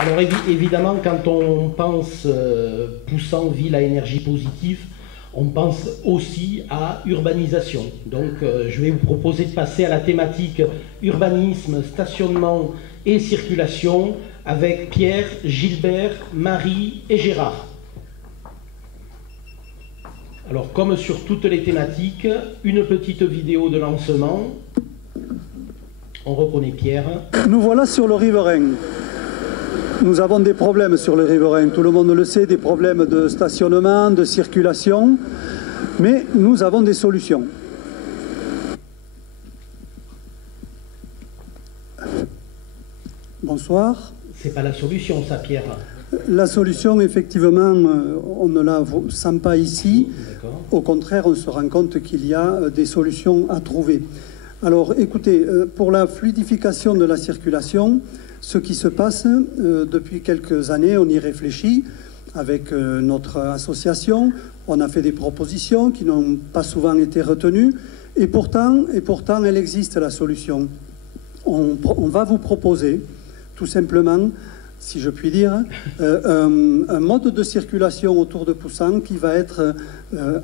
Alors évidemment, quand on pense poussant ville à énergie positive, on pense aussi à urbanisation. Donc je vais vous proposer de passer à la thématique urbanisme, stationnement et circulation avec Pierre, Gilbert, Marie et Gérard. Alors comme sur toutes les thématiques, une petite vidéo de lancement. On reconnaît Pierre. Nous voilà sur le riverain. Nous avons des problèmes sur le riverain, tout le monde le sait, des problèmes de stationnement, de circulation, mais nous avons des solutions. Bonsoir. C'est pas la solution, ça, Pierre. La solution, effectivement, on ne la sent pas ici. Au contraire, on se rend compte qu'il y a des solutions à trouver. Alors, écoutez, pour la fluidification de la circulation, ce qui se passe depuis quelques années, on y réfléchit avec notre association. On a fait des propositions qui n'ont pas souvent été retenues. Et pourtant, elle existe, la solution. On va vous proposer, tout simplement, si je puis dire, un mode de circulation autour de Poussan qui va être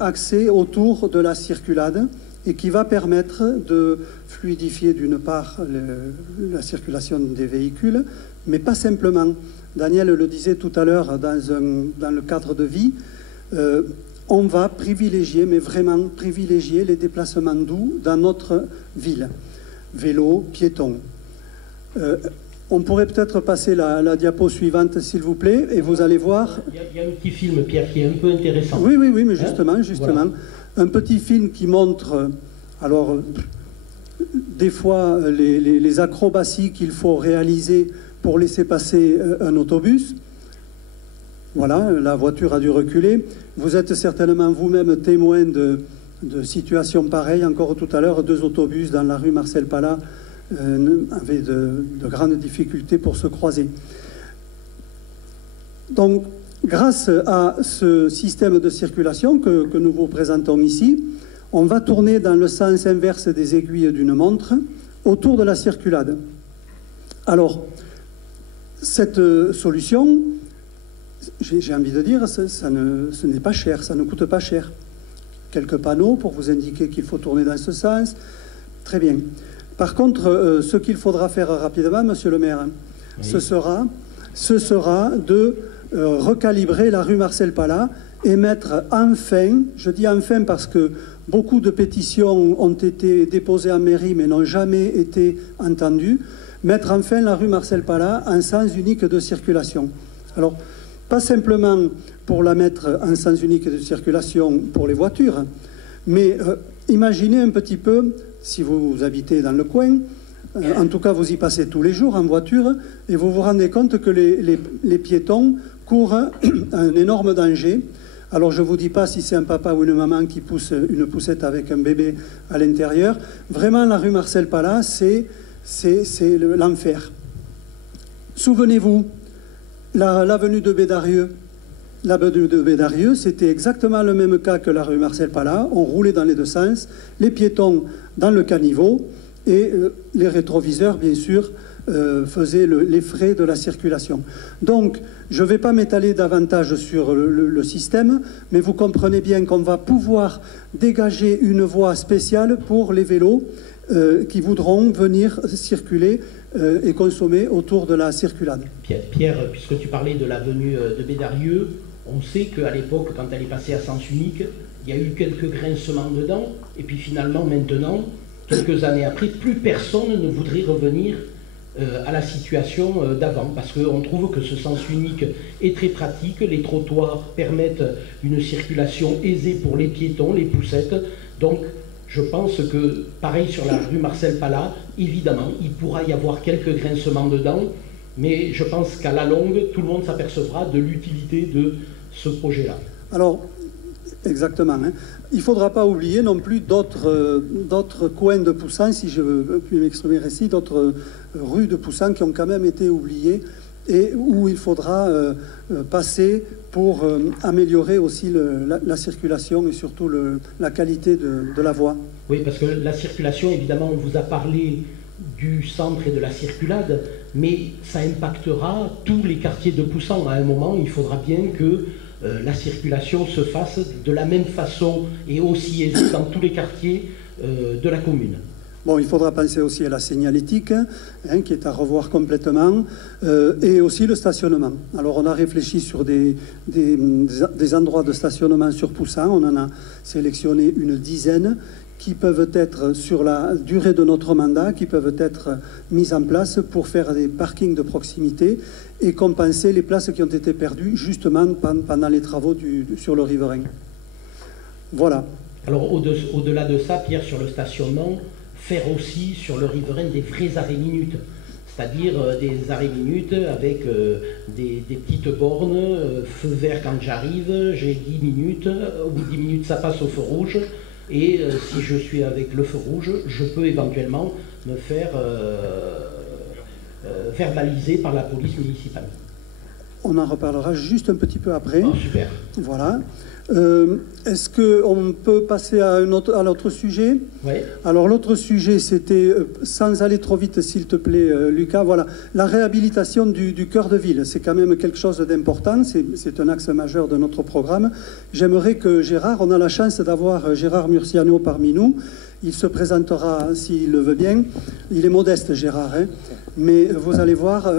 axé autour de la circulade et qui va permettre de fluidifier d'une part la circulation des véhicules, mais pas simplement. Daniel le disait tout à l'heure dans le cadre de vie, on va privilégier, mais vraiment privilégier les déplacements doux dans notre ville. Vélo, piéton. On pourrait peut-être passer la diapo suivante, s'il vous plaît, et vous allez voir... Il y a un petit film, Pierre, qui est un peu intéressant. Oui, mais justement. Voilà. Un petit film qui montre, alors, des fois, les acrobaties qu'il faut réaliser pour laisser passer un autobus. Voilà, la voiture a dû reculer. Vous êtes certainement vous-même témoin de situations pareilles. Encore tout à l'heure, 2 autobus dans la rue Marcel Palat avaient de grandes difficultés pour se croiser. Donc, grâce à ce système de circulation que nous vous présentons ici, on va tourner dans le sens inverse des aiguilles d'une montre autour de la circulade. Alors, cette solution, j'ai envie de dire, ce n'est pas cher, ça ne coûte pas cher. Quelques panneaux pour vous indiquer qu'il faut tourner dans ce sens. Très bien. Par contre, ce qu'il faudra faire rapidement, monsieur le maire, oui, ce sera de recalibrer la rue Marcel Palat et mettre enfin, je dis enfin parce que beaucoup de pétitions ont été déposées en mairie mais n'ont jamais été entendues, mettre enfin la rue Marcel Palat en sens unique de circulation. Alors, pas simplement pour la mettre en sens unique de circulation pour les voitures, mais imaginez un petit peu, si vous habitez dans le coin, en tout cas vous y passez tous les jours en voiture, et vous vous rendez compte que les piétons courent un énorme danger. Alors je ne vous dis pas si c'est un papa ou une maman qui pousse une poussette avec un bébé à l'intérieur. Vraiment, la rue Marcel Palat, c'est l'enfer. Souvenez-vous, l'avenue de Bédarieux. L'avenue de Bédarieux, c'était exactement le même cas que la rue Marcel Palat. On roulait dans les 2 sens, les piétons dans le caniveau et les rétroviseurs, bien sûr, faisaient les frais de la circulation. Donc, je ne vais pas m'étaler davantage sur le système, mais vous comprenez bien qu'on va pouvoir dégager une voie spéciale pour les vélos qui voudront venir circuler et consommer autour de la circulade. Pierre, puisque tu parlais de l'avenue de Bédarieux, on sait qu'à l'époque, quand elle est passée à sens unique, il y a eu quelques grincements dedans, et puis finalement, maintenant, quelques années après, plus personne ne voudrait revenir à la situation d'avant, parce qu'on trouve que ce sens unique est très pratique, les trottoirs permettent une circulation aisée pour les piétons, les poussettes, donc je pense que, pareil sur la rue Marcel Palat, évidemment, il pourra y avoir quelques grincements dedans, mais je pense qu'à la longue, tout le monde s'apercevra de l'utilité de ce projet-là. Alors, exactement. Hein. Il ne faudra pas oublier non plus d'autres coins de Poussan, si je puis m'exprimer ici, d'autres rues de Poussan qui ont quand même été oubliées et où il faudra passer pour améliorer aussi la circulation et surtout la qualité de la voie. Oui, parce que la circulation, évidemment, on vous a parlé du centre et de la circulade, mais ça impactera tous les quartiers de Poussan. À un moment, il faudra bien que la circulation se fasse de la même façon et aussi aisée dans tous les quartiers de la commune. Bon, il faudra penser aussi à la signalétique, hein, qui est à revoir complètement, et aussi le stationnement. Alors, on a réfléchi sur des endroits de stationnement sur Poussan. On en a sélectionné une dizaine qui peuvent être, sur la durée de notre mandat, qui peuvent être mises en place pour faire des parkings de proximité et compenser les places qui ont été perdues justement pendant les travaux sur le riverain. Voilà. Alors, au-delà de ça, Pierre, sur le stationnement, faire aussi sur le riverain des vrais arrêts minutes, c'est-à-dire des arrêts minutes avec des petites bornes, feu vert quand j'arrive, j'ai 10 minutes, au bout de 10 minutes ça passe au feu rouge, et si je suis avec le feu rouge, je peux éventuellement me faire verbaliser par la police municipale. On en reparlera juste un petit peu après. Oh, super. Voilà. Est-ce qu'on peut passer à l'autre sujet? Oui. Alors l'autre sujet, c'était, sans aller trop vite s'il te plaît Lucas, voilà, la réhabilitation du cœur de ville. C'est quand même quelque chose d'important, c'est un axe majeur de notre programme. J'aimerais que Gérard, on a la chance d'avoir Gérard Murciano parmi nous, il se présentera s'il le veut bien. Il est modeste Gérard, hein, mais vous allez voir,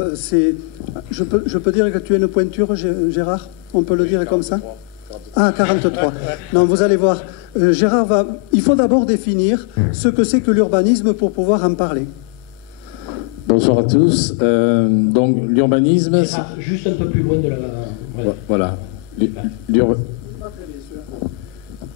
je peux dire que tu as une pointure Gérard? On peut le dire comme ça? Ah, 43. Non, vous allez voir, Gérard il faut d'abord définir ce que c'est que l'urbanisme pour pouvoir en parler. Bonsoir à tous. Donc, l'urbanisme... Juste un peu plus loin de la... Voilà.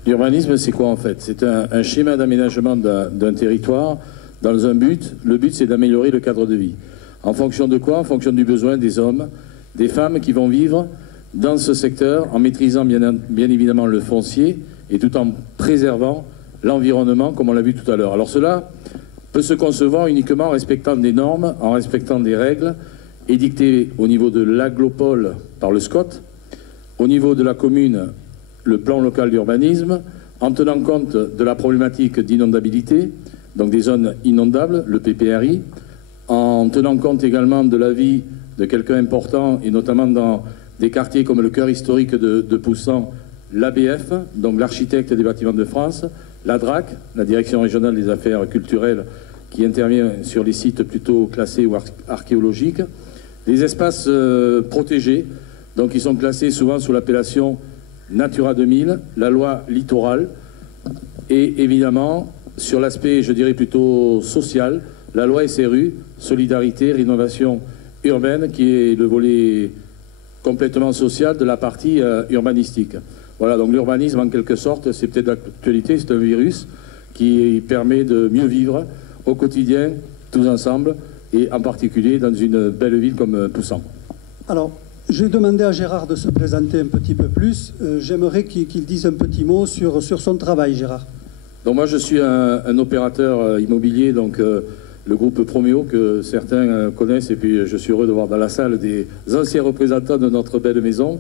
L'urbanisme, c'est quoi en fait? C'est un schéma d'aménagement d'un territoire dans un but. Le but, c'est d'améliorer le cadre de vie. En fonction de quoi? En fonction du besoin des hommes, des femmes qui vont vivre dans ce secteur, en maîtrisant bien évidemment le foncier et tout en préservant l'environnement, comme on l'a vu tout à l'heure. Alors cela peut se concevoir uniquement en respectant des normes, en respectant des règles édictées au niveau de l'aglopole par le SCOT, au niveau de la commune, le plan local d'urbanisme, en tenant compte de la problématique d'inondabilité, donc des zones inondables, le PPRI, en tenant compte également de l'avis de quelqu'un important, et notamment dans des quartiers comme le cœur historique de Poussan, l'ABF, donc l'architecte des bâtiments de France, la DRAC, la Direction régionale des affaires culturelles, qui intervient sur les sites plutôt classés ou archéologiques, des espaces protégés, donc qui sont classés souvent sous l'appellation Natura 2000, la loi littorale, et évidemment, sur l'aspect, je dirais plutôt social, la loi SRU, Solidarité, Rénovation urbaine, qui est le volet complètement social de la partie urbanistique. Voilà, donc l'urbanisme, en quelque sorte, c'est peut-être d'actualité, c'est un virus qui permet de mieux vivre au quotidien, tous ensemble, et en particulier dans une belle ville comme Poussan. Alors, j'ai demandé à Gérard de se présenter un petit peu plus. J'aimerais qu'il dise un petit mot sur son travail, Gérard. Donc moi, je suis un opérateur immobilier, donc le groupe Proméo, que certains connaissent, et puis je suis heureux de voir dans la salle des anciens représentants de notre belle maison.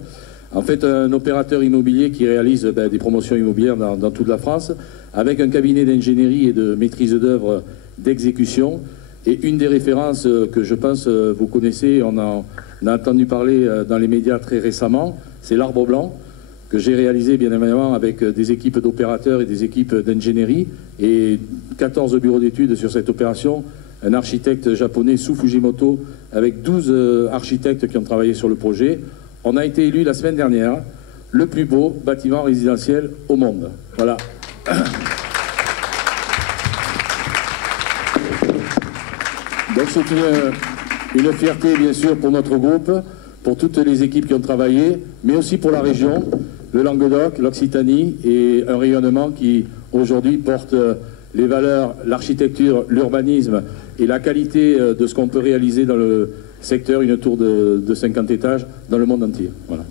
En fait, un opérateur immobilier qui réalise des promotions immobilières dans toute la France, avec un cabinet d'ingénierie et de maîtrise d'œuvre d'exécution. Et une des références que je pense vous connaissez, on a entendu parler dans les médias très récemment, c'est l'Arbre Blanc, que j'ai réalisé bien évidemment avec des équipes d'opérateurs et des équipes d'ingénierie, et 14 bureaux d'études sur cette opération, un architecte japonais, Su Fujimoto, avec 12 architectes qui ont travaillé sur le projet. On a été élu la semaine dernière le plus beau bâtiment résidentiel au monde. Voilà. Donc c'est une fierté bien sûr pour notre groupe, pour toutes les équipes qui ont travaillé, mais aussi pour la région, le Languedoc, l'Occitanie, et un rayonnement qui aujourd'hui porte les valeurs, l'architecture, l'urbanisme et la qualité de ce qu'on peut réaliser dans le secteur, une tour de 50 étages dans le monde entier. Voilà.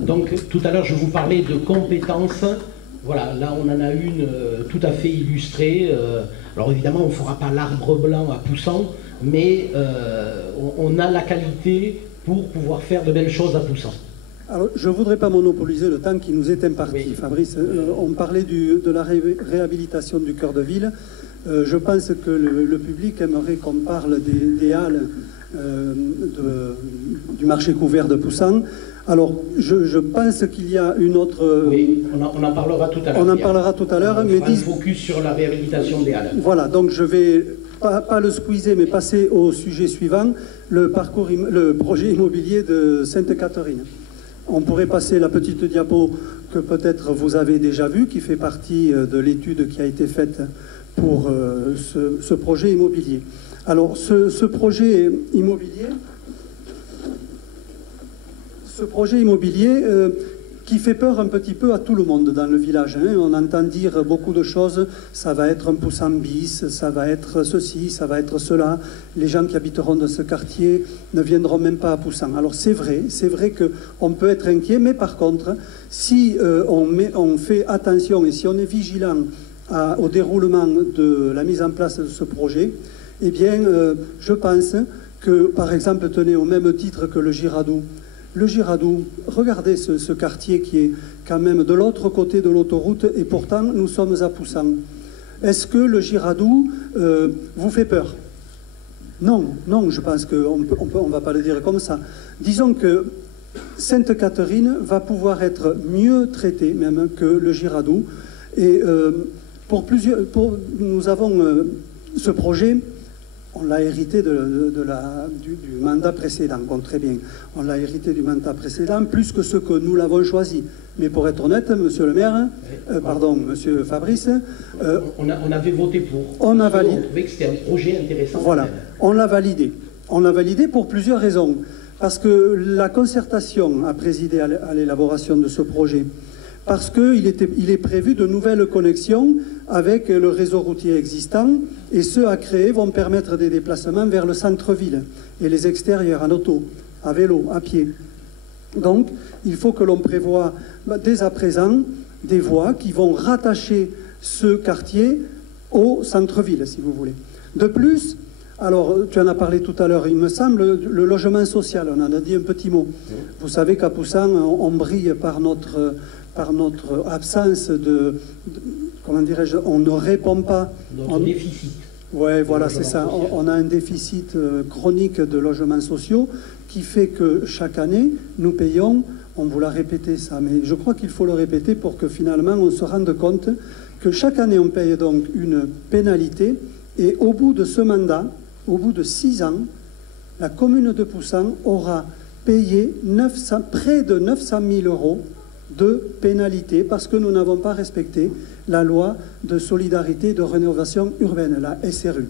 Donc tout à l'heure je vous parlais de compétences. Voilà, là on en a une tout à fait illustrée. Alors évidemment on ne fera pas l'Arbre Blanc à Poussan, mais on a la qualité pour pouvoir faire de belles choses à Poussan. Alors, je ne voudrais pas monopoliser le temps qui nous est imparti, oui. Fabrice. On parlait de la réhabilitation du cœur de ville. Je pense que le public aimerait qu'on parle des halles du marché couvert de Poussan. Alors, je pense qu'il y a une autre... Oui, on en parlera tout à l'heure. On en parlera tout à l'heure. Mais un focus sur la réhabilitation des halles. Voilà, donc je vais, pas le squeezer, mais passer au sujet suivant, le projet immobilier de Sainte-Catherine. On pourrait passer la petite diapo que peut-être vous avez déjà vue, qui fait partie de l'étude qui a été faite pour ce projet immobilier. Alors, ce projet immobilier qui fait peur un petit peu à tout le monde dans le village. Hein. On entend dire beaucoup de choses, ça va être un Poussan bis, ça va être ceci, ça va être cela. Les gens qui habiteront dans ce quartier ne viendront même pas à Poussan. Alors c'est vrai qu'on peut être inquiet, mais par contre, si on fait attention et si on est vigilant au déroulement de la mise en place de ce projet, eh bien, je pense que, par exemple, tenez, au même titre que le Girardou, regardez ce quartier qui est quand même de l'autre côté de l'autoroute et pourtant nous sommes à Poussan. Est-ce que le Girardou vous fait peur? Non, je pense qu'on ne va pas le dire comme ça. Disons que Sainte-Catherine va pouvoir être mieux traitée même que le Girardou. Et nous avons ce projet. On l'a hérité du mandat précédent, bon, très bien. On l'a hérité du mandat précédent, plus que ce que nous l'avons choisi. Mais pour être honnête, monsieur le maire, monsieur Fabrice... on avait voté pour. On a validé. On trouvait que c'était un projet intéressant. Voilà, on l'a validé. On l'a validé pour plusieurs raisons. Parce que la concertation a présidé à l'élaboration de ce projet. Parce qu'il est prévu de nouvelles connexions avec le réseau routier existant et ceux à créer vont permettre des déplacements vers le centre-ville et les extérieurs en auto, à vélo, à pied. Donc, il faut que l'on prévoie dès à présent des voies qui vont rattacher ce quartier au centre-ville, si vous voulez. De plus, alors tu en as parlé tout à l'heure, il me semble, le logement social, on en a dit un petit mot. Vous savez qu'à Poussan, on brille par notre absence comment dirais-je, on ne répond pas. Notre déficit. Oui, voilà, c'est ça. On a un déficit chronique de logements sociaux qui fait que chaque année, nous payons, on vous l'a répété ça, mais je crois qu'il faut le répéter pour que finalement on se rende compte que chaque année on paye donc une pénalité et au bout de ce mandat, au bout de 6 ans, la commune de Poussan aura payé près de 900 000 € de pénalité parce que nous n'avons pas respecté la loi de solidarité et de rénovation urbaine, la SRU.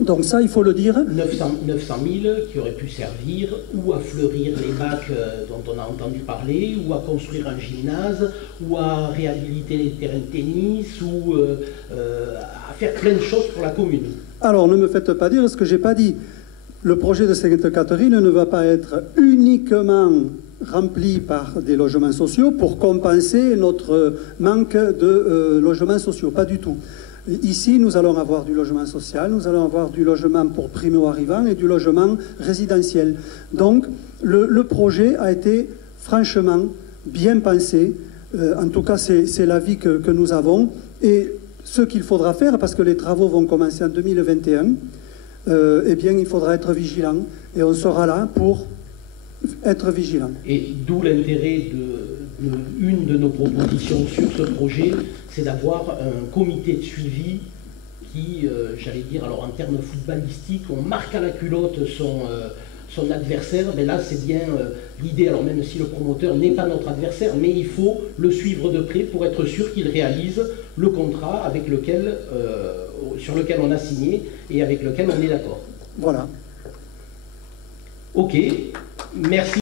Donc ça, il faut le dire. 900 000 qui auraient pu servir ou à fleurir les bacs dont on a entendu parler, ou à construire un gymnase, ou à réhabiliter les terrains de tennis, ou à faire plein de choses pour la commune. Alors, ne me faites pas dire ce que je n'ai pas dit. Le projet de Sainte-Catherine ne va pas être uniquement rempli par des logements sociaux pour compenser notre manque de logements sociaux. Pas du tout. Ici, nous allons avoir du logement social, nous allons avoir du logement pour primo-arrivants et du logement résidentiel. Donc, le projet a été franchement bien pensé. En tout cas, c'est l'avis que nous avons. Et ce qu'il faudra faire, parce que les travaux vont commencer en 2021, eh bien, il faudra être vigilant. Et on sera là pour être vigilant. Et d'où l'intérêt une de nos propositions sur ce projet, c'est d'avoir un comité de suivi qui, j'allais dire, alors en termes footballistiques, on marque à la culotte son adversaire, mais là c'est bien l'idée, alors même si le promoteur n'est pas notre adversaire, mais il faut le suivre de près pour être sûr qu'il réalise le contrat avec sur lequel on a signé et avec lequel on est d'accord. Voilà. Ok, merci.